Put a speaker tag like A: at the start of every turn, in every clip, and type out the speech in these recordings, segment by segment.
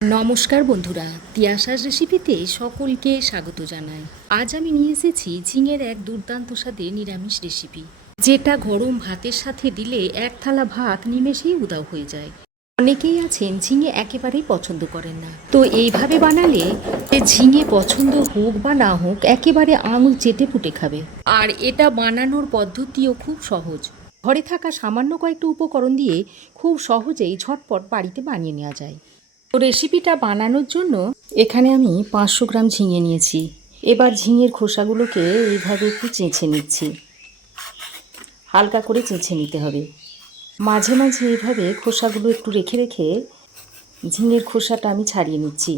A: নমস্কার বন্ধুরা তিয়াশাস রেসিপিতে সকলকে স্বাগত জানাই। আজ আমি নিয়ে এসেছি ঝিঙের এক দুর্দান্ত স্বাদের নিরামিষ রেসিপি। যেটা গরম ভাতের সাথে দিলে এক থালা ভাত নিমেষেই উদাও হয়ে যায়। অনেকেই আছেন ঝিঙে একেবারেই পছন্দ করেন না। তো এইভাবে বানালে যে ঝিঙে পছন্দ হোক বা না হোক, একেবারে আঙুল চেটে পুটে খাবে। আর এটা বানানোর পদ্ধতিও খুব সহজ। ঘরে থাকা সামান্য কয়েকটা উপকরণ দিয়ে খুব সহজেই ঝটপট বাড়িতে বানিয়ে নেওয়া যায়। তো রেসিপিটা বানানোর জন্য এখানে আমি পাঁচশো গ্রাম ঝিঙে নিয়েছি। এবার ঝিঙের খোসাগুলোকে এইভাবে একটু চেঁচে নিচ্ছি। হালকা করে চেঁচে নিতে হবে। মাঝে মাঝে এইভাবে খোসাগুলো একটু রেখে রেখে ঝিঙের খোসাটা আমি ছাড়িয়ে নিচ্ছি।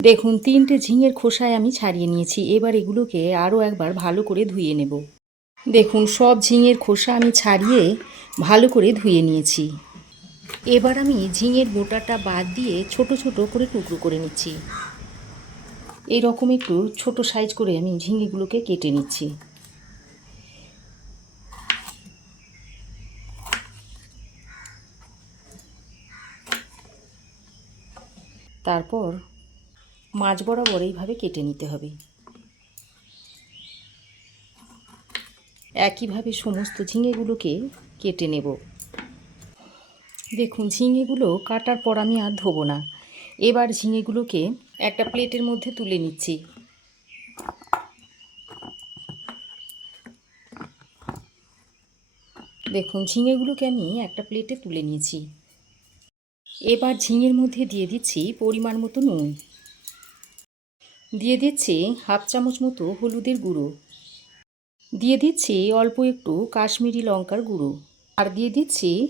A: দেখুন, তিনটে ঝিঙের খোসায় আমি ছাড়িয়ে নিয়েছি। এবার এগুলোকে আরও একবার ভালো করে ধুয়ে নেব। দেখুন, সব ঝিঙের খোসা আমি ছাড়িয়ে ভালো করে ধুয়ে নিয়েছি। এবার আমি ঝিঙের বোটাটা বাদ দিয়ে ছোট ছোট করে টুকরো করে নিচ্ছি। এই রকম একটু ছোট সাইজ করে আমি ঝিঙেগুলোকে কেটে নিচ্ছি। তারপর মাছ বরাবর এইভাবে কেটে নিতে হবে। একইভাবে সমস্ত ঝিঙেগুলোকে কেটে নেব। দেখুন, ঝিঙেগুলো কাটার পর আমি আর ধোবো না। এবার ঝিঙেগুলোকে একটা প্লেটের মধ্যে তুলে নিচ্ছি। দেখুন, ঝিঙেগুলোকে আমি একটা প্লেটে তুলে নিয়েছি। এবার ঝিঙের মধ্যে দিয়ে দিচ্ছি পরিমাণ মতো নুন। দিয়ে দিচ্ছি হাফ চামচ মতো হলুদের গুঁড়ো। দিয়ে দিচ্ছি অল্প একটু কাশ্মীরি লঙ্কার গুঁড়ো। আর দিয়ে দিচ্ছি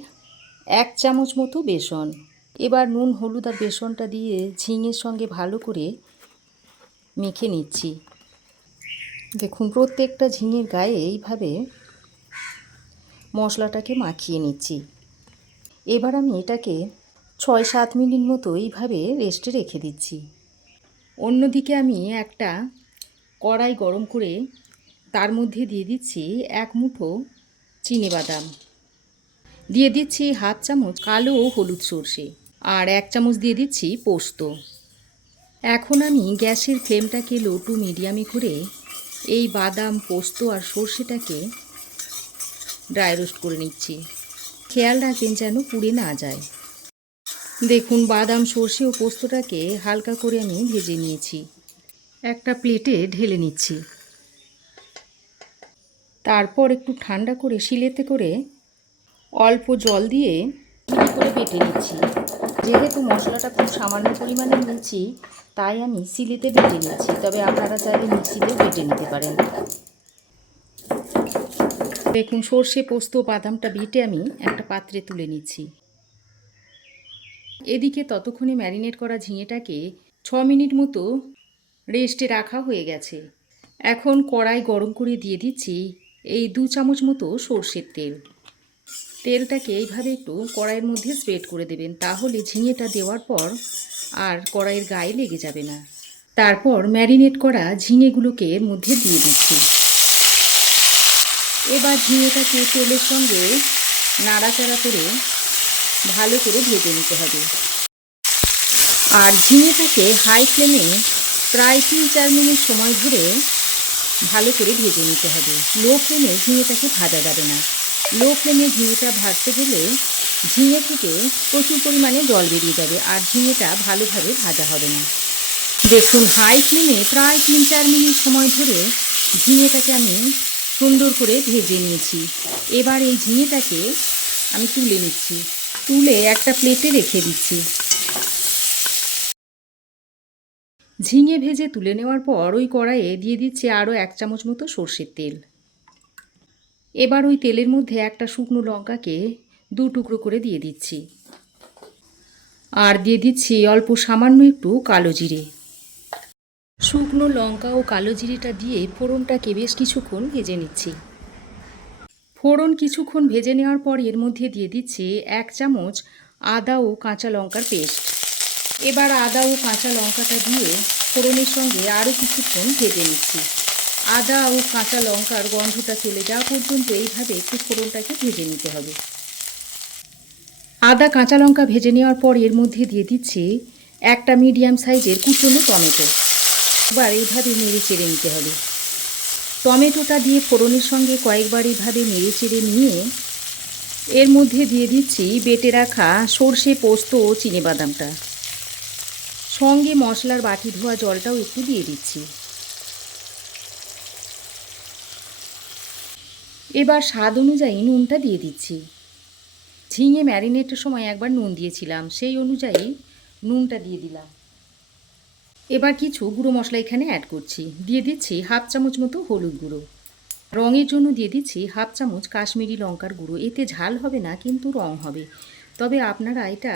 A: এক চামচ মতো বেসন। এবার নুন, হলুদ আর বেসনটা দিয়ে ঝিঙের সঙ্গে ভালো করে মেখে নিচ্ছি। দেখুন, প্রত্যেকটা ঝিঙের গায়ে এইভাবে মশলাটাকে মাখিয়ে নিচ্ছি। এবার আমি এটাকে ছয় সাত মিনিট মতো এইভাবে রেস্টে রেখে দিচ্ছি। অন্যদিকে আমি একটা কড়াই গরম করে তার মধ্যে দিয়ে দিচ্ছি এক মুঠো চিনি বাদাম। দিয়ে দিচ্ছি হাফ চামচ কালো ও হলুদ সর্ষে আর এক চামচ দিয়ে দিচ্ছি পোস্ত। এখন আমি গ্যাসের ফ্লেমটাকে লো টু মিডিয়ামে করে এই বাদাম, পোস্ত আর সর্ষেটাকে ড্রাই রোস্ট করে নিচ্ছি। খেয়াল রাখবেন যেন পুড়ে না যায়। দেখুন, বাদাম, সর্ষে ও পোস্তটাকে হালকা করে আমি ভেজে নিয়েছি। একটা প্লেটে ঢেলে নিচ্ছি। তারপর একটু ঠান্ডা করে শিলেতে করে অল্প জল দিয়ে মিহি করে বেটে নিচ্ছি। যেহেতু মশলাটা খুব সামান্য পরিমাণে নিয়েছি, তাই আমি সিলিতে বেটে নিচ্ছি তবে আপনারা চাইলে মিক্সিতেও বেটে নিতে পারেন। দেখুন, সর্ষে, পোস্ত বাদামটা বেটে আমি একটা পাত্রে তুলে নিচ্ছি। এদিকে ততক্ষণে ম্যারিনেট করা ঝিঙেটাকে ছ মিনিট মতো রেস্টে রাখা হয়ে গেছে। এখন কড়াই গরম করে দিয়ে দিচ্ছি এই দু চামচ মতো সর্ষের তেল। তেলটাকে এইভাবে একটু কড়াইয়ের মধ্যে স্প্রেড করে দেবেন, তাহলে ঝিঙেটা দেওয়ার পর আর কড়াইয়ের গায়ে লেগে যাবে না। তারপর ম্যারিনেট করা ঝিঙেগুলোকে এর মধ্যে দিয়ে দিচ্ছি। এবার ঝিঙেটাকে তেলের সঙ্গে নাড়াচাড়া করে ভালো করে ভেজে নিতে হবে। আর ঝিঙেটাকে হাই ফ্লেমে প্রায় তিন চার মিনিট সময় ধরে ভালো করে ভেজে নিতে হবে। লো ফ্লেমে ঝিঙেটাকে ভাজা যাবে না। লো ফ্লেমে ঝিঙেটা ভাজতে গেলে ঝিঙে থেকে প্রচুর পরিমাণে জল বেরিয়ে যাবে আর ঝিঙেটা ভালোভাবে ভাজা হবে না। দেখুন, হাই ফ্লেমে প্রায় তিন চার মিনিট সময় ধরে ঝিঙেটাকে আমি সুন্দর করে ভেজে নিয়েছি। এবার এই ঝিঙেটাকে আমি তুলে নিচ্ছি। তুলে একটা প্লেটে রেখে দিচ্ছি। ঝিঙে ভেজে তুলে নেওয়ার পর ওই কড়াইয়ে দিয়ে দিচ্ছি আরও এক চামচ মতো সর্ষের তেল। এবার ওই তেলের মধ্যে একটা শুকনো লঙ্কাকে দু টুকরো করে দিয়ে দিচ্ছি। আর দিয়ে দিচ্ছি অল্প সামান্য একটু কালো জিরে। শুকনো লঙ্কা ও কালো জিরেটা দিয়ে ফোড়নটাকে বেশ কিছুক্ষণ ভেজে নিচ্ছি। ফোড়ন কিছুক্ষণ ভেজে নেওয়ার পর এর মধ্যে দিয়ে দিচ্ছি এক চামচ আদা ও কাঁচা লঙ্কার পেস্ট। এবার আদা ও কাঁচা লঙ্কাটা দিয়ে ফোড়নের সঙ্গে আরও কিছুক্ষণ ভেজে নিচ্ছি। আদা ও কাঁচা লঙ্কার গন্ধটা চলে যাওয়া পর্যন্ত এইভাবে একটু ফোড়নটাকে ভেজে নিতে হবে। আদা, কাঁচা লঙ্কা ভেজে নেওয়ার পর এর মধ্যে দিয়ে দিচ্ছি একটা মিডিয়াম সাইজের কুচনো টমেটো। এবার এইভাবে নেড়ে চেড়ে নিতে হবে। টমেটোটা দিয়ে ফোড়নের সঙ্গে কয়েকবার এইভাবে নেড়ে চেড়ে নিয়ে এর মধ্যে দিয়ে দিচ্ছি বেটে রাখা সর্ষে, পোস্ত ও চিনেবাদামটা। সঙ্গে মশলার বাটি ধোয়া জলটাও একটু দিয়ে দিচ্ছি। এবার স্বাদ অনুযায়ী নুনটা দিয়ে দিচ্ছি। ঝিঙে ম্যারিনেটের সময় একবার নুন দিয়েছিলাম, সেই অনুযায়ী নুনটা দিয়ে দিলাম। এবার কিছু গুঁড়ো মশলা এখানে অ্যাড করছি। দিয়ে দিচ্ছি হাফ চামচ মতো হলুদ গুঁড়ো। রঙের জন্য দিয়ে দিচ্ছি হাফ চামচ কাশ্মীরি লঙ্কার গুঁড়ো। এতে ঝাল হবে না, কিন্তু রং হবে। তবে আপনারা এটা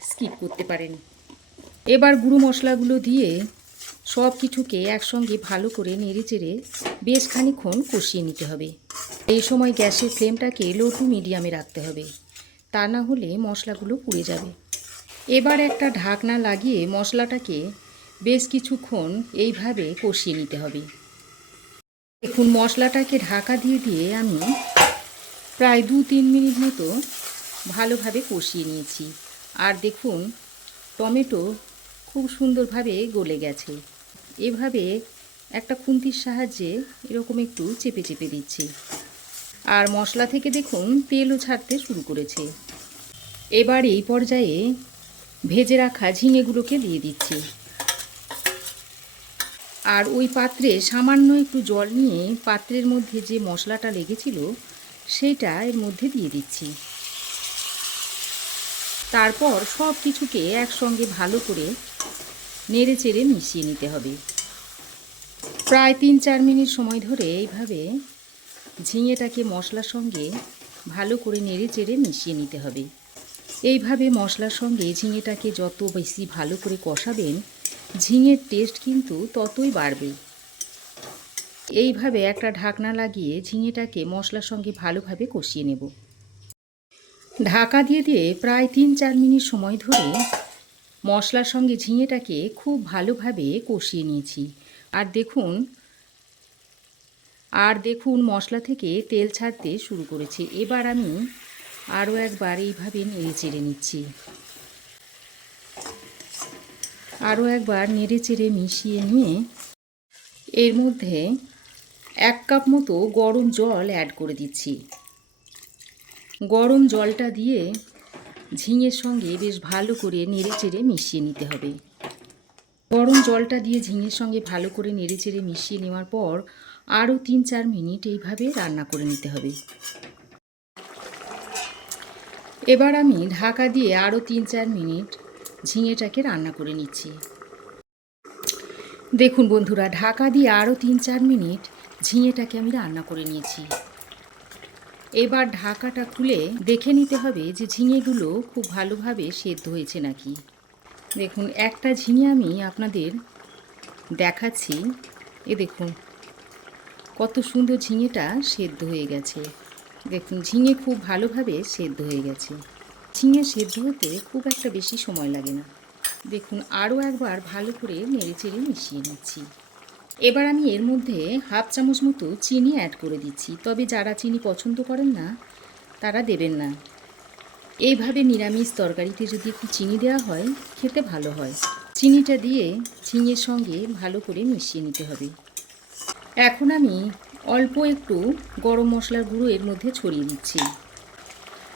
A: স্কিপ করতে পারেন। এবার গুঁড়ো মশলাগুলো দিয়ে সব কিছুকে একসঙ্গে ভালো করে নেড়ে চেড়ে বেশ খানিক্ষণ কষিয়ে নিতে হবে। এই সময় গ্যাসের ফ্লেমটাকে লো টু মিডিয়ামে রাখতে হবে। তা না হলে মশলাগুলো পুড়ে যাবে। এবার একটা ঢাকনা লাগিয়ে মশলাটাকে বেশ কিছুক্ষণ এইভাবে কষিয়ে নিতে হবে। দেখুন, মশলাটাকে ঢাকা দিয়ে দিয়ে আমি প্রায় দু তিন মিনিট মতো ভালোভাবে কষিয়ে নিয়েছি। আর দেখুন, টমেটো খুব সুন্দরভাবে গলে গেছে। এভাবে একটা খুন্তির সাহায্যে এরকম একটু চেপে চেপে দিচ্ছি। আর মশলা থেকে দেখুন তেলও ছাড়তে শুরু করেছে। এবার এই পর্যায়ে ভেজে রাখা ঝিঙেগুলোকে দিয়ে দিচ্ছি। আর ওই পাত্রে সামান্য একটু জল নিয়ে পাত্রের মধ্যে যে মশলাটা লেগেছিল, সেটা এর মধ্যে দিয়ে দিচ্ছি। তারপর সব কিছুকে একসঙ্গে ভালো করে নেড়ে চেড়ে মিশিয়ে নিতে হবে। প্রায় তিন চার মিনিট সময় ধরে এইভাবে ঝিঙেটাকে মশলার সঙ্গে ভালো করে নেড়ে চেড়ে মিশিয়ে নিতে হবে। এইভাবে মশলার সঙ্গে ঝিঙেটাকে যত বেশি ভালো করে কষাবেন, ঝিঙের টেস্ট কিন্তু ততই বাড়বে। এইভাবে একটা ঢাকনা লাগিয়ে ঝিঙেটাকে মশলার সঙ্গে ভালোভাবে কষিয়ে নেব। ঢাকা দিয়ে দিয়ে প্রায় তিন চার মিনিট সময় ধরে মশলার সঙ্গে ঝিঙেটাকে খুব ভালোভাবে কষিয়ে নিয়েছি। আর দেখুন আর দেখুন, মশলা থেকে তেল ছাড়তে শুরু করেছে। এবার আমি আরও একবার এইভাবে নেড়ে চেড়ে নিচ্ছি। আরও একবার নেড়ে চেড়ে মিশিয়ে নিয়ে এর মধ্যে এক কাপ মতো গরম জল অ্যাড করে দিচ্ছি। গরম জলটা দিয়ে ঝিঙের সঙ্গে বেশ ভালো করে নেড়ে চেড়ে মিশিয়ে নিতে হবে। গরম জলটা দিয়ে ঝিঙের সঙ্গে ভালো করে নেড়ে চেড়ে মিশিয়ে নেওয়ার পর আরও তিন চার মিনিট এইভাবে রান্না করে নিতে হবে। এবার আমি ঢাকা দিয়ে আরও তিন চার মিনিট ঝিঙেটাকে রান্না করে নিচ্ছি। দেখুন বন্ধুরা, ঢাকা দিয়ে আরও তিন চার মিনিট ঝিঙেটাকে আমি রান্না করে নিয়েছি। এবার ঢাকাটা খুলে দেখে নিতে হবে যে ঝিঙেগুলো খুব ভালোভাবে সেদ্ধ হয়েছে নাকি। দেখুন, একটা ঝিঙে আমি আপনাদের দেখাচ্ছি। এ দেখুন কত সুন্দর ঝিঙেটা সেদ্ধ হয়ে গেছে। দেখুন, ঝিঙে খুব ভালোভাবে সেদ্ধ হয়ে গেছে। ঝিঙে সেদ্ধ হতে খুব একটা বেশি সময় লাগে না। দেখুন, আরও একবার ভালো করে নেড়ে চেড়ে মিশিয়ে নিচ্ছি। এবার আমি এর মধ্যে হাফ চামচ মতো চিনি অ্যাড করে দিচ্ছি। তবে যারা চিনি পছন্দ করেন না, তারা দেবেন না। এইভাবে নিরামিষ তরকারিতে যদি একটু চিনি দেওয়া হয়, খেতে ভালো হয়। চিনিটা দিয়ে ঝিঙের সঙ্গে ভালো করে মিশিয়ে নিতে হবে। এখন আমি অল্প একটু গরম মশলার গুঁড়ো এর মধ্যে ছড়িয়ে দিচ্ছি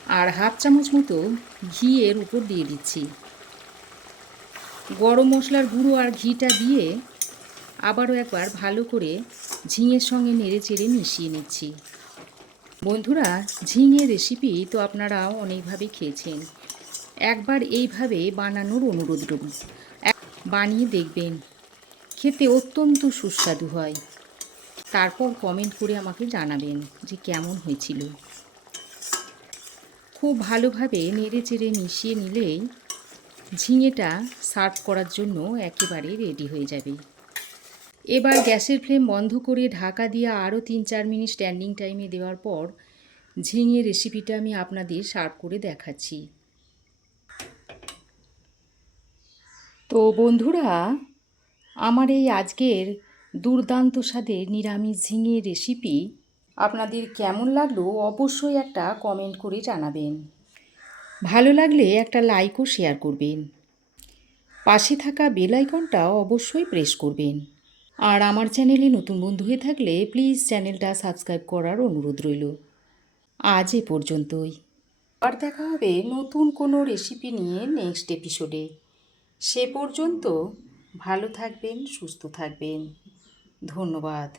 A: আর হাফ চামচ মতো ঘি এর উপর দিয়ে দিচ্ছি। গরম মশলার গুঁড়ো আর ঘিটা দিয়ে আবারও একবার ভালো করে ঝিঙের সঙ্গে নেড়ে চেড়ে মিশিয়ে নিচ্ছি। বন্ধুরা ঝিঙে রেসিপি তো আপনারাও অনেকভাবে খেয়েছেন। একবার এইভাবে বানানোর অনুরোধ এক- বানিয়ে দেখবেন। খেতে অত্যন্ত সুস্বাদু হয়। তারপর কমেন্ট করে আমাকে জানাবেন যে কেমন হয়েছিল। খুব ভালোভাবে নেড়ে চেড়ে মিশিয়ে নিলেই ঝিঙেটা সার্ভ করার জন্য একেবারে রেডি হয়ে যাবে। এবার গ্যাসের ফ্লেম বন্ধ করে ঢাকা দিয়ে আরও তিন চার মিনিট স্ট্যান্ডিং টাইমে দেওয়ার পর ঝিঙে রেসিপিটা আমি আপনাদের সার্ভ করে দেখাচ্ছি। তো বন্ধুরা, আমার এই আজকের দুর্দান্ত স্বাদের নিরামিষ ঝিঙে রেসিপি আপনাদের কেমন লাগল অবশ্যই একটা কমেন্ট করে জানাবেন। ভালো লাগলে একটা লাইকও শেয়ার করবেন। পাশে থাকা বেল আইকনটা অবশ্যই প্রেস করবেন। আর আমার চ্যানেলে নতুন বন্ধু হয়ে থাকলে প্লিজ চ্যানেলটা সাবস্ক্রাইব করার অনুরোধ রইল। আজ এ পর্যন্তই। আর দেখা হবে নতুন কোনো রেসিপি নিয়ে নেক্সট এপিসোডে সে পর্যন্ত ভালো থাকবেন, সুস্থ থাকবেন। ধন্যবাদ।